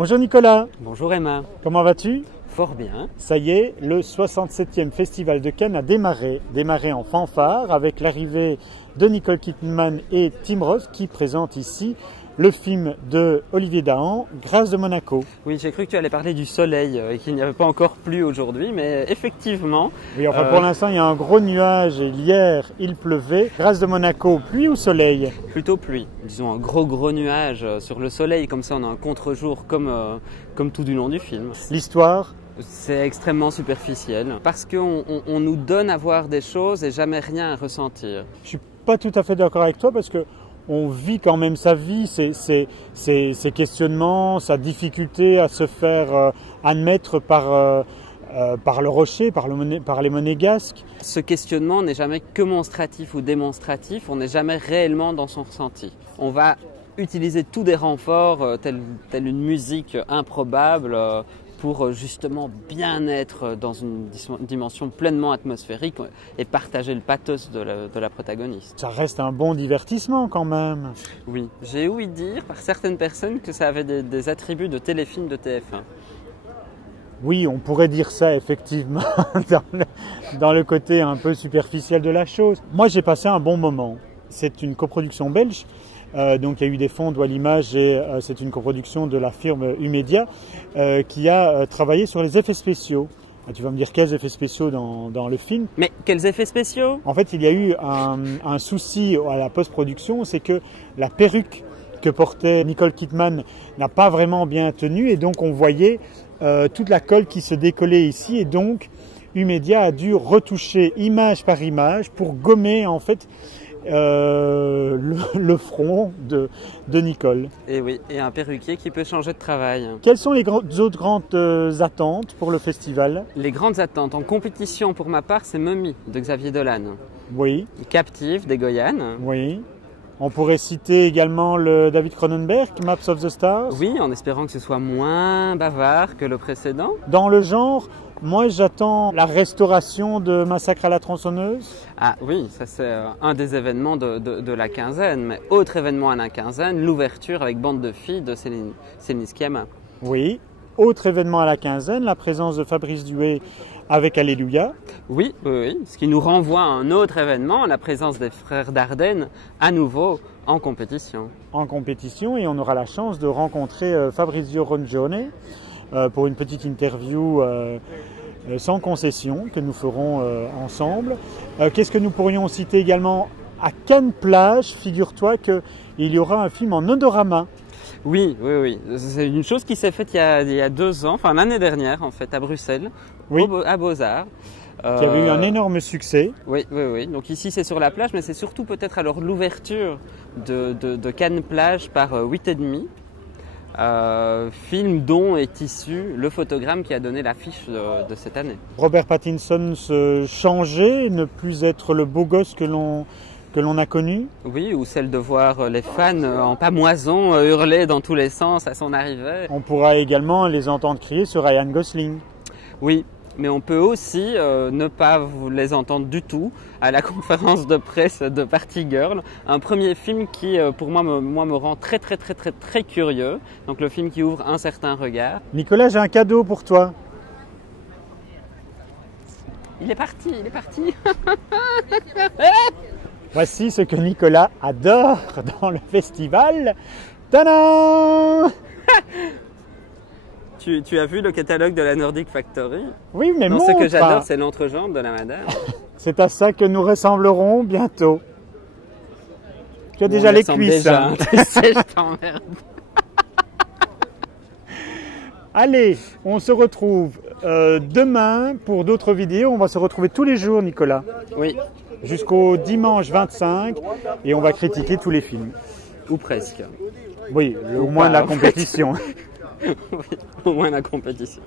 Bonjour Nicolas. Bonjour Emma. Comment vas-tu? Fort bien. Ça y est, le 67e Festival de Cannes a démarré en fanfare avec l'arrivée de Nicole Kidman et Tim Roth qui présentent ici le film de Olivier Dahan, Grâce de Monaco. Oui, j'ai cru que tu allais parler du soleil et qu'il n'y avait pas encore plu aujourd'hui, mais effectivement... Oui, enfin pour l'instant il y a un gros nuage et hier il pleuvait. Grâce de Monaco, pluie ou soleil? Plutôt pluie. Disons un gros nuage sur le soleil, comme ça on a un contre-jour comme tout du long du film. L'histoire? C'est extrêmement superficiel parce qu'on nous donne à voir des choses et jamais rien à ressentir. Je suis pas tout à fait d'accord avec toi parce que on vit quand même sa vie, ses questionnements, sa difficulté à se faire admettre par le rocher, par les monégasques. Ce questionnement n'est jamais que monstratif ou démonstratif, on n'est jamais réellement dans son ressenti. On va utiliser tous des renforts, telle une musique improbable, pour justement bien être dans une dimension pleinement atmosphérique et partager le pathos de la protagoniste. Ça reste un bon divertissement quand même. Oui, j'ai ouï dire par certaines personnes que ça avait des attributs de téléfilm de TF1. Oui, on pourrait dire ça effectivement dans le côté un peu superficiel de la chose. Moi j'ai passé un bon moment. C'est une coproduction belge. Donc il y a eu des fonds d'Oualimage et c'est une coproduction de la firme Umedia qui a travaillé sur les effets spéciaux. Tu vas me dire quels effets spéciaux dans le film. Mais quels effets spéciaux? En fait, il y a eu un souci à la post-production, c'est que la perruque que portait Nicole Kidman n'a pas vraiment bien tenu et donc on voyait toute la colle qui se décollait ici et donc Umedia a dû retoucher image par image pour gommer en fait le front de Nicole. Et oui, et un perruquier qui peut changer de travail. Quelles sont les autres grandes attentes pour le festival? Les grandes attentes en compétition pour ma part, c'est Mummy de Xavier Dolan. Oui. Captive des Goyanes. Oui. On pourrait citer également le David Cronenberg, Maps of the Stars. Oui, en espérant que ce soit moins bavard que le précédent. Dans le genre, moi j'attends la restauration de Massacre à la tronçonneuse. Ah oui, ça c'est un des événements de la quinzaine. Mais autre événement à la quinzaine, l'ouverture avec Bande de filles de Céline Sciamma. Oui. Autre événement à la quinzaine, la présence de Fabrice Duhay avec Alléluia. Oui, ce qui nous renvoie à un autre événement, la présence des frères Dardenne à nouveau en compétition. En compétition, et on aura la chance de rencontrer Fabrizio Rongione pour une petite interview sans concession que nous ferons ensemble. Qu'est-ce que nous pourrions citer également? À Cannes Plage, figure-toi qu'il y aura un film en odorama. Oui. C'est une chose qui s'est faite il y a 2 ans, enfin l'année dernière en fait, à Bruxelles, oui. À Beaux-Arts. Qui avait eu un énorme succès. Oui. Donc ici c'est sur la plage, mais c'est surtout peut-être alors l'ouverture de Cannes Plage par 8,5. Film dont est issu le photogramme qui a donné l'affiche de cette année. Robert Pattinson se changeait, ne plus être le beau gosse que l'on a connu. Oui, ou celle de voir les fans en pamoison hurler dans tous les sens à son arrivée. On pourra également les entendre crier sur Ryan Gosling. Oui, mais on peut aussi ne pas les entendre du tout à la conférence de presse de Party Girl. Un premier film qui, pour moi, me rend très curieux. Donc le film qui ouvre un certain regard. Nicolas, j'ai un cadeau pour toi. Il est parti. Voici ce que Nicolas adore dans le festival. Tadam! Tu as vu le catalogue de la Nordic Factory? Oui, mais non, ce que j'adore, c'est l'entrejambe de la madame. C'est à ça que nous ressemblerons bientôt. Tu as déjà les cuisses. Déjà, tu sais, je t'emmerde. Allez, on se retrouve demain pour d'autres vidéos. On va se retrouver tous les jours, Nicolas. Oui. Jusqu'au dimanche 25 et on va critiquer tous les films. Ou presque. Oui, au moins la compétition. Oui, au moins la compétition.